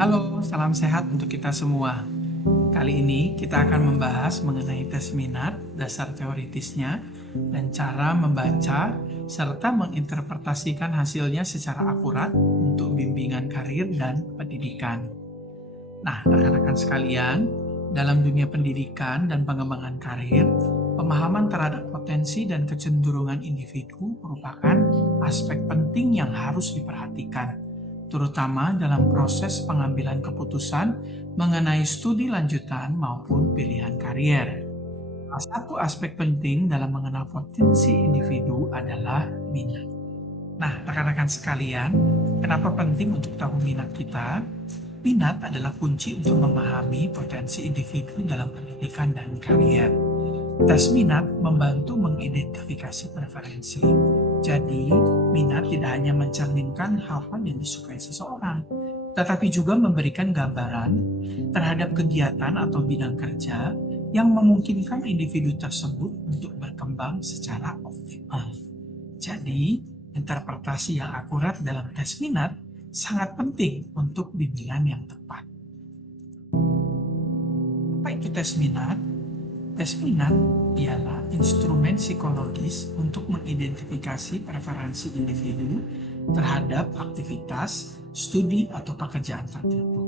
Halo, salam sehat untuk kita semua. Kali ini kita akan membahas mengenai tes minat, dasar teoritisnya, dan cara membaca serta menginterpretasikan hasilnya secara akurat untuk bimbingan karir dan pendidikan. Nah, rekan-rekan sekalian, dalam dunia pendidikan dan pengembangan karir, pemahaman terhadap potensi dan kecenderungan individu merupakan aspek penting yang harus diperhatikan, terutama dalam proses pengambilan keputusan mengenai studi lanjutan maupun pilihan karier. Salah satu aspek penting dalam mengenal potensi individu adalah minat. Nah, rekan-rekan sekalian, kenapa penting untuk tahu minat kita? Minat adalah kunci untuk memahami potensi individu dalam pendidikan dan karier. Tes minat membantu mengidentifikasi preferensi. Jadi, minat tidak hanya mencerminkan hal-hal yang disukai seseorang, tetapi juga memberikan gambaran terhadap kegiatan atau bidang kerja yang memungkinkan individu tersebut untuk berkembang secara optimal. Jadi, interpretasi yang akurat dalam tes minat sangat penting untuk bimbingan yang tepat. Apa itu tes minat? Tes minat ialah instrumen psikologis untuk mengidentifikasi preferensi individu terhadap aktivitas, studi, atau pekerjaan tertentu.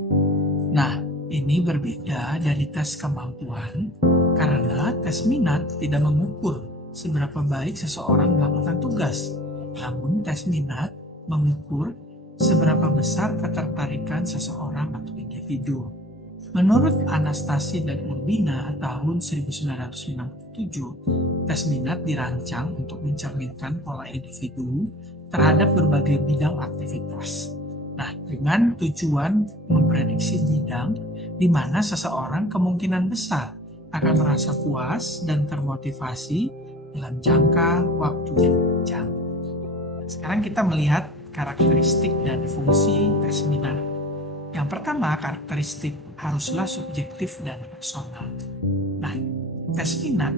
Nah, ini berbeda dari tes kemampuan karena tes minat tidak mengukur seberapa baik seseorang melakukan tugas. Namun, tes minat mengukur seberapa besar ketertarikan seseorang atau individu. Menurut Anastasi dan Urbina tahun 1997, tes minat dirancang untuk mencerminkan pola individu terhadap berbagai bidang aktivitas. Nah, dengan tujuan memprediksi bidang di mana seseorang kemungkinan besar akan merasa puas dan termotivasi dalam jangka waktu yang panjang. Sekarang kita melihat karakteristik dan fungsi tes minat. Yang pertama, karakteristik haruslah subjektif dan personal. Nah, tes minat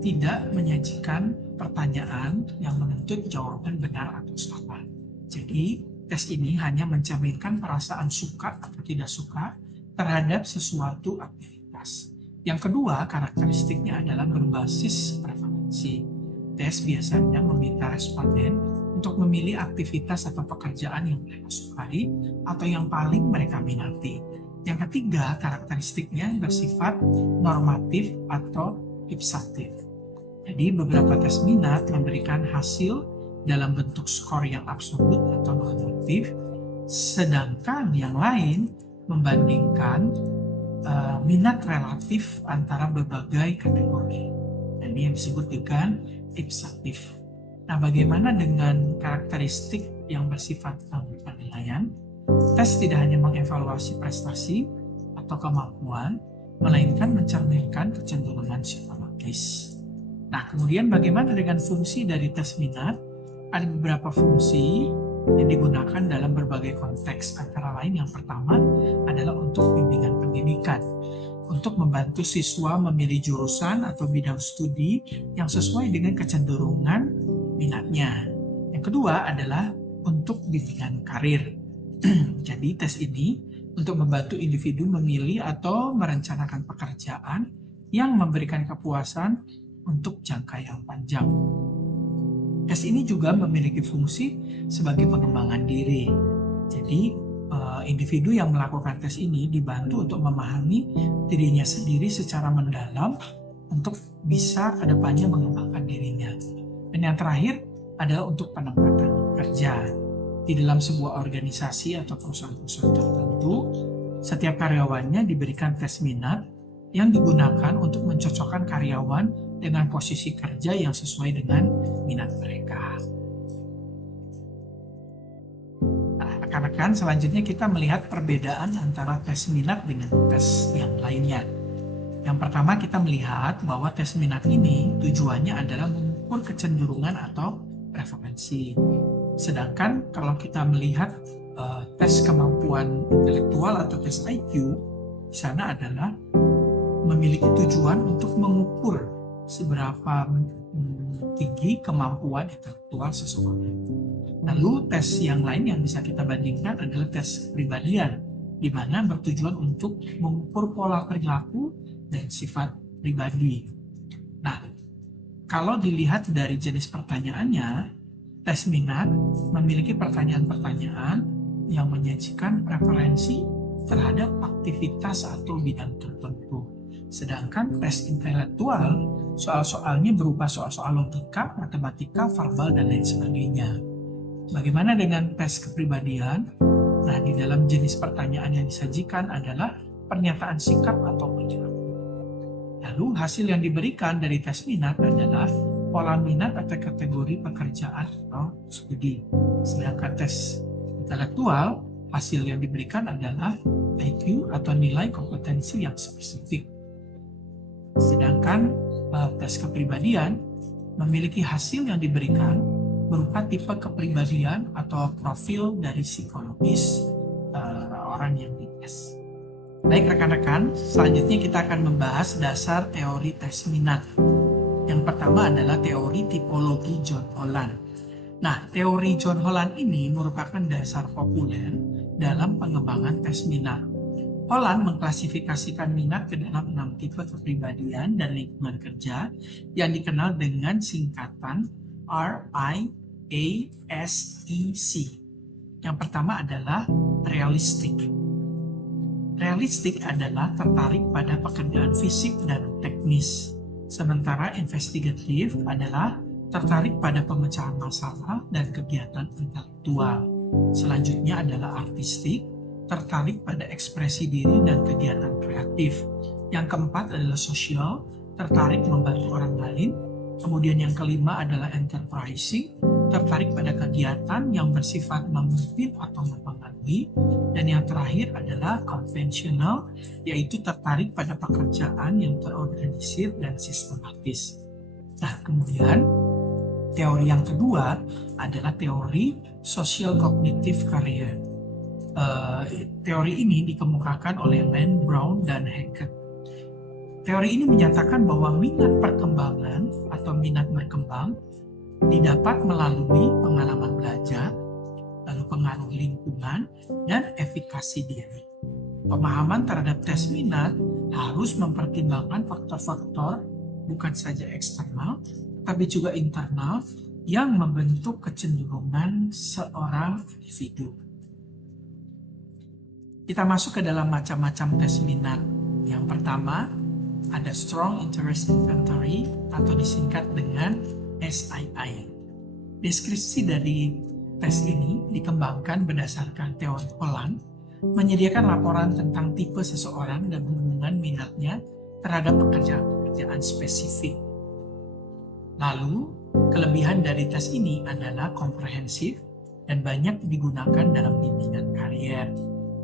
tidak menyajikan pertanyaan yang menuntut jawaban benar atau salah. Jadi, tes ini hanya mencerminkan perasaan suka atau tidak suka terhadap sesuatu aktivitas. Yang kedua, karakteristiknya adalah berbasis preferensi. Tes biasanya meminta responden untuk memilih aktivitas atau pekerjaan yang mereka sukai atau yang paling mereka minati. Yang ketiga, karakteristiknya bersifat normatif atau ipsatif. Jadi beberapa tes minat memberikan hasil dalam bentuk skor yang absolut atau normatif, sedangkan yang lain membandingkan minat relatif antara berbagai kategori. Ini yang disebut dengan ipsatif. Nah, bagaimana dengan karakteristik yang bersifat penilaian? Tes tidak hanya mengevaluasi prestasi atau kemampuan, melainkan mencerminkan kecenderungan psikologis. Nah, kemudian bagaimana dengan fungsi dari tes minat? Ada beberapa fungsi yang digunakan dalam berbagai konteks, antara lain yang pertama adalah untuk bimbingan pendidikan, untuk membantu siswa memilih jurusan atau bidang studi yang sesuai dengan kecenderungan minatnya. Yang kedua adalah untuk bimbingan karir. Jadi tes ini untuk membantu individu memilih atau merencanakan pekerjaan yang memberikan kepuasan untuk jangka yang panjang. Tes ini juga memiliki fungsi sebagai pengembangan diri. Jadi individu yang melakukan tes ini dibantu untuk memahami dirinya sendiri secara mendalam untuk bisa kedepannya mengembangkan dirinya. Dan yang terakhir adalah untuk penempatan kerja. Di dalam sebuah organisasi atau perusahaan-perusahaan tertentu, setiap karyawannya diberikan tes minat yang digunakan untuk mencocokkan karyawan dengan posisi kerja yang sesuai dengan minat mereka. Nah, rekan-rekan, selanjutnya kita melihat perbedaan antara tes minat dengan tes yang lainnya. Yang pertama, kita melihat bahwa tes minat ini tujuannya adalah mengukur kecenderungan atau preferensi. Sedangkan kalau kita melihat tes kemampuan intelektual atau tes IQ, di sana adalah memiliki tujuan untuk mengukur seberapa tinggi kemampuan intelektual seseorang. Lalu tes yang lain yang bisa kita bandingkan adalah tes kepribadian. di mana bertujuan untuk mengukur pola perilaku dan sifat pribadi. Nah, kalau dilihat dari jenis pertanyaannya, tes minat memiliki pertanyaan-pertanyaan yang menyajikan preferensi terhadap aktivitas atau bidang tertentu. Sedangkan tes intelektual, soal-soalnya berupa soal-soal logika, matematika, verbal, dan lain sebagainya. Bagaimana dengan tes kepribadian? Nah, di dalam jenis pertanyaan yang disajikan adalah pernyataan sikap atau perilaku. Lalu hasil yang diberikan dari tes minat adalah pola minat atau kategori pekerjaan atau studi. Sedangkan tes intelektual, hasil yang diberikan adalah IQ atau nilai kompetensi yang spesifik. Sedangkan tes kepribadian memiliki hasil yang diberikan berupa tipe kepribadian atau profil dari psikologis orang yang dites. Baik rekan-rekan, selanjutnya kita akan membahas dasar teori tes minat. Yang pertama adalah teori tipologi John Holland. Nah, teori John Holland ini merupakan dasar populer dalam pengembangan tes minat. Holland mengklasifikasikan minat ke dalam 6 tipe kepribadian dan lingkungan kerja yang dikenal dengan singkatan RIASEC. Yang pertama adalah realistik. Realistik adalah tertarik pada pekerjaan fisik dan teknis, sementara investigatif adalah tertarik pada pemecahan masalah dan kegiatan intelektual. Selanjutnya adalah artistik, tertarik pada ekspresi diri dan kegiatan kreatif. Yang keempat adalah sosial, tertarik membantu orang lain. Kemudian yang kelima adalah enterprising, tertarik pada kegiatan yang bersifat memimpin atau mempengaruhi. Dan yang terakhir adalah konvensional, yaitu tertarik pada pekerjaan yang terorganisir dan sistematis. Nah, kemudian teori yang kedua adalah teori social cognitive career. Teori ini dikemukakan oleh Land, Brown, dan Hackett. Teori ini menyatakan bahwa minat perkembangan atau minat berkembang didapat melalui pengalaman belajar, lalu pengaruh lingkungan, dan efikasi diri. Pemahaman terhadap tes minat harus mempertimbangkan faktor-faktor bukan saja eksternal, tapi juga internal yang membentuk kecenderungan seorang individu. Kita masuk ke dalam macam-macam tes minat. Yang pertama, ada Strong Interest Inventory atau disingkat dengan SII. Deskripsi dari tes ini dikembangkan berdasarkan teori Holland, menyediakan laporan tentang tipe seseorang dan hubungan minatnya terhadap pekerjaan-pekerjaan spesifik. Lalu, kelebihan dari tes ini adalah komprehensif dan banyak digunakan dalam bimbingan karier.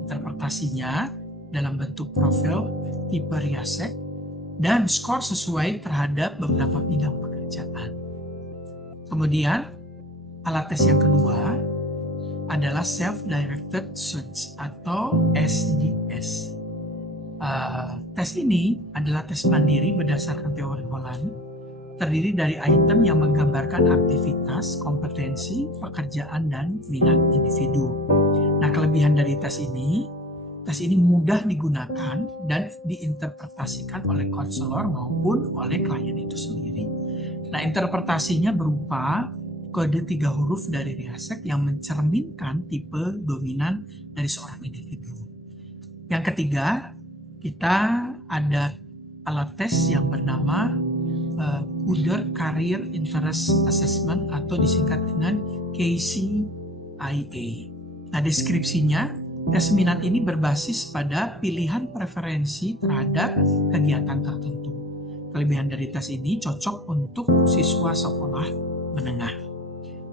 Interpretasinya dalam bentuk profil tipe Riasek dan skor sesuai terhadap beberapa bidang pekerjaan. Kemudian, alat tes yang kedua adalah Self-Directed Search atau SDS. Tes ini adalah tes mandiri berdasarkan teori Holland, terdiri dari item yang menggambarkan aktivitas, kompetensi, pekerjaan, dan minat individu. Nah, kelebihan dari tes ini mudah digunakan dan diinterpretasikan oleh konselor maupun oleh klien itu sendiri. Nah, interpretasinya berupa kode 3 huruf dari Riasek yang mencerminkan tipe dominan dari seorang individu. Yang ketiga, kita ada alat tes yang bernama Other Career Interest Assessment atau disingkat dengan KCIA. Nah, deskripsinya, tes minat ini berbasis pada pilihan preferensi terhadap kegiatan tertentu. Kelebihan dari tes ini cocok untuk siswa sekolah menengah.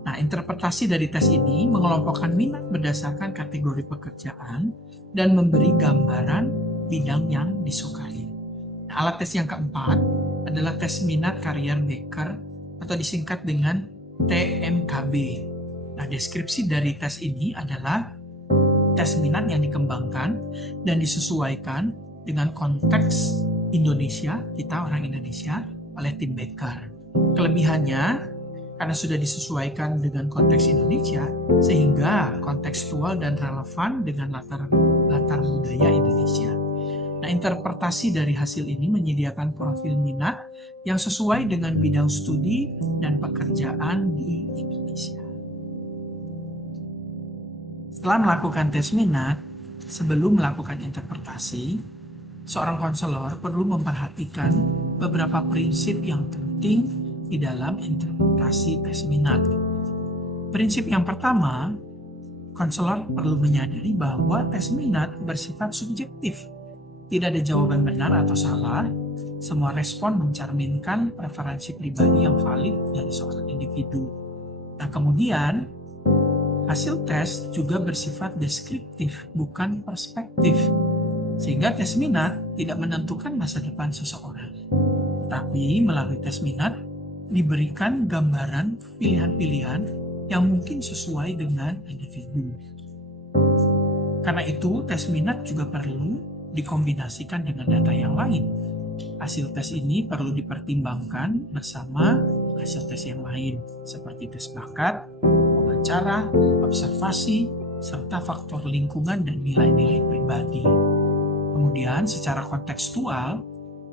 Nah, interpretasi dari tes ini mengelompokkan minat berdasarkan kategori pekerjaan dan memberi gambaran bidang yang disukai. Nah, alat tes yang keempat adalah tes minat karier Becker atau disingkat dengan TMKB. Nah, deskripsi dari tes ini adalah tes minat yang dikembangkan dan disesuaikan dengan konteks Indonesia, kita orang Indonesia, oleh tim Becker. Kelebihannya, karena sudah disesuaikan dengan konteks Indonesia, sehingga kontekstual dan relevan dengan latar budaya Indonesia. Nah, interpretasi dari hasil ini menyediakan profil minat yang sesuai dengan bidang studi dan pekerjaan di Indonesia. Setelah melakukan tes minat, sebelum melakukan interpretasi, seorang konselor perlu memperhatikan beberapa prinsip yang penting di dalam interpretasi tes minat. Prinsip yang pertama, konselor perlu menyadari bahwa tes minat bersifat subjektif. Tidak ada jawaban benar atau salah, semua respon mencerminkan preferensi pribadi yang valid dari seorang individu. Nah, kemudian hasil tes juga bersifat deskriptif, bukan perspektif. Sehingga tes minat tidak menentukan masa depan seseorang. Tapi melalui tes minat diberikan gambaran pilihan-pilihan yang mungkin sesuai dengan individu. Karena itu, tes minat juga perlu dikombinasikan dengan data yang lain. Hasil tes ini perlu dipertimbangkan bersama hasil tes yang lain, seperti tes bakat, wawancara, observasi, serta faktor lingkungan dan nilai-nilai pribadi. Kemudian, secara kontekstual,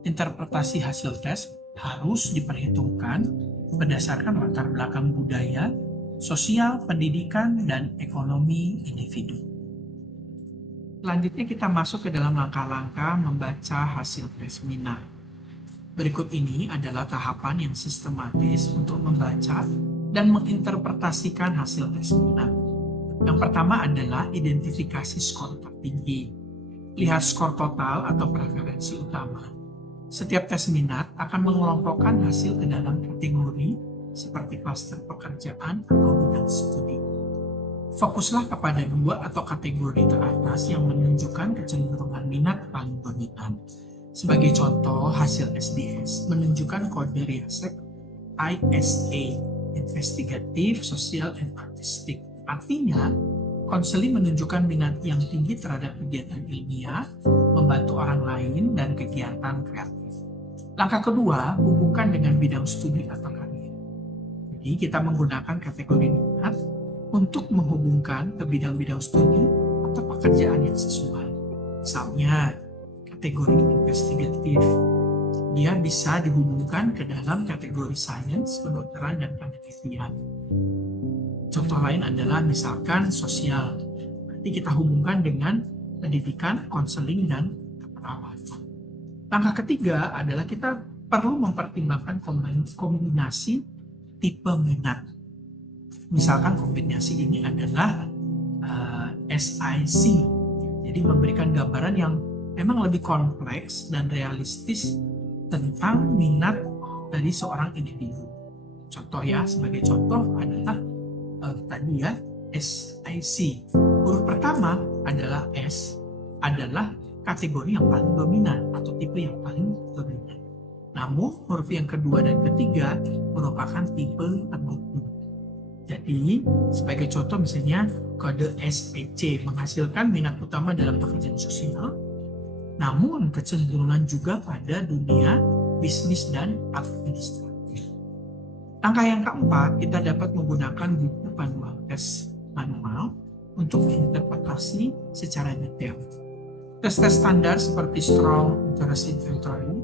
interpretasi hasil tes harus diperhitungkan berdasarkan latar belakang budaya, sosial, pendidikan, dan ekonomi individu. Selanjutnya kita masuk ke dalam langkah-langkah membaca hasil tes minat. Berikut ini adalah tahapan yang sistematis untuk membaca dan menginterpretasikan hasil tes minat. Yang pertama adalah identifikasi skor tertinggi. Lihat skor total atau preferensi utama. Setiap tes minat akan mengelompokkan hasil ke dalam kategori seperti klaster pekerjaan atau bidang studi. Fokuslah kepada 2 atau kategori teratas yang menunjukkan kecenderungan minat paling dominan. Sebagai contoh, hasil SDS menunjukkan kode riasek ISA, Investigative, Social, and Artistic. Artinya, konseling menunjukkan minat yang tinggi terhadap kegiatan ilmiah, membantu orang lain, dan kegiatan kreatif. Langkah kedua, hubungkan dengan bidang studi atau karir. Jadi, kita menggunakan kategori minat untuk menghubungkan ke bidang-bidang studi atau pekerjaan yang sesuai. Misalnya, kategori investigatif. Dia bisa dihubungkan ke dalam kategori sains, kedokteran, dan penelitian. Contoh lain adalah misalkan sosial. Berarti kita hubungkan dengan pendidikan, konseling, dan keperawatan. Langkah ketiga adalah kita perlu mempertimbangkan kombinasi tipe minat. Misalkan kombinasi ini adalah SIC, jadi memberikan gambaran yang memang lebih kompleks dan realistis tentang minat dari seorang individu. Contoh ya, sebagai contoh adalah tadi ya, SIC. Huruf pertama adalah S, adalah kategori yang paling dominan atau tipe yang paling dominan. Namun huruf yang kedua dan ketiga merupakan tipe tertentu. Jadi, sebagai contoh misalnya kode SEC menghasilkan minat utama dalam pekerjaan sosial, namun kecenderungan juga pada dunia bisnis dan administratif. Langkah yang keempat, kita dapat menggunakan buku panduan tes manual untuk interpretasi secara detail. Tes-tes standar seperti Strong Interest Inventory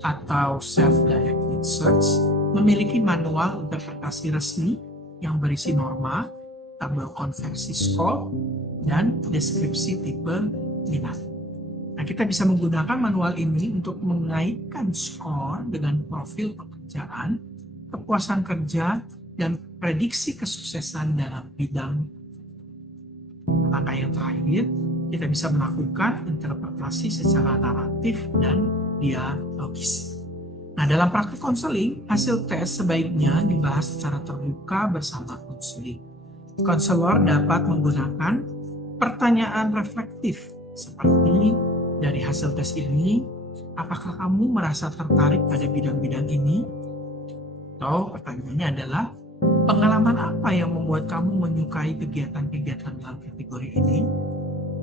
atau Self-Directed Search memiliki manual interpretasi resmi yang berisi norma, tabel konversi skor, dan deskripsi tipe minat. Nah, kita bisa menggunakan manual ini untuk mengaitkan skor dengan profil pekerjaan, kepuasan kerja, dan prediksi kesuksesan dalam bidang. Langkah yang terakhir, kita bisa melakukan interpretasi secara naratif dan dialogis. Nah, dalam praktik konseling, hasil tes sebaiknya dibahas secara terbuka bersama konseling. Konselor dapat menggunakan pertanyaan reflektif seperti, dari hasil tes ini, apakah kamu merasa tertarik pada bidang-bidang ini? Atau pertanyaannya adalah, pengalaman apa yang membuat kamu menyukai kegiatan-kegiatan dalam kategori ini?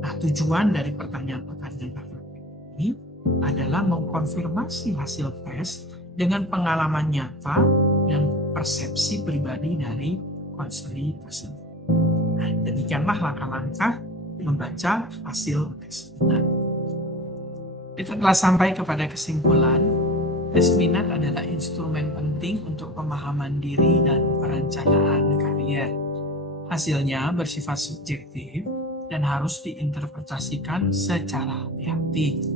Nah, tujuan dari pertanyaan-pertanyaan reflektif ini adalah mengkonfirmasi hasil tes dengan pengalaman nyata dan persepsi pribadi dari konseli tersebut. Nah, demikianlah langkah-langkah membaca hasil tes minat. Kita telah sampai kepada kesimpulan, tes minat adalah instrumen penting untuk pemahaman diri dan perencanaan karier. Hasilnya bersifat subjektif dan harus diinterpretasikan secara hati-hati.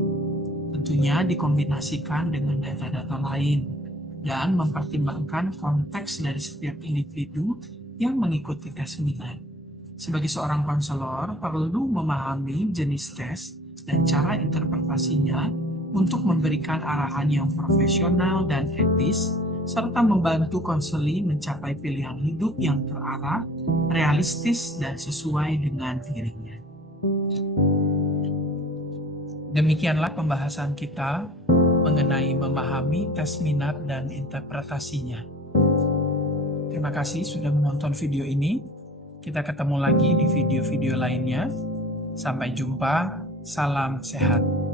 Tentunya dikombinasikan dengan data-data lain dan mempertimbangkan konteks dari setiap individu yang mengikuti tes minat. Sebagai seorang konselor, perlu memahami jenis tes dan cara interpretasinya untuk memberikan arahan yang profesional dan etis, serta membantu konseli mencapai pilihan hidup yang terarah, realistis, dan sesuai dengan dirinya. Demikianlah pembahasan kita mengenai memahami tes minat dan interpretasinya. Terima kasih sudah menonton video ini. Kita ketemu lagi di video-video lainnya. Sampai jumpa, salam sehat.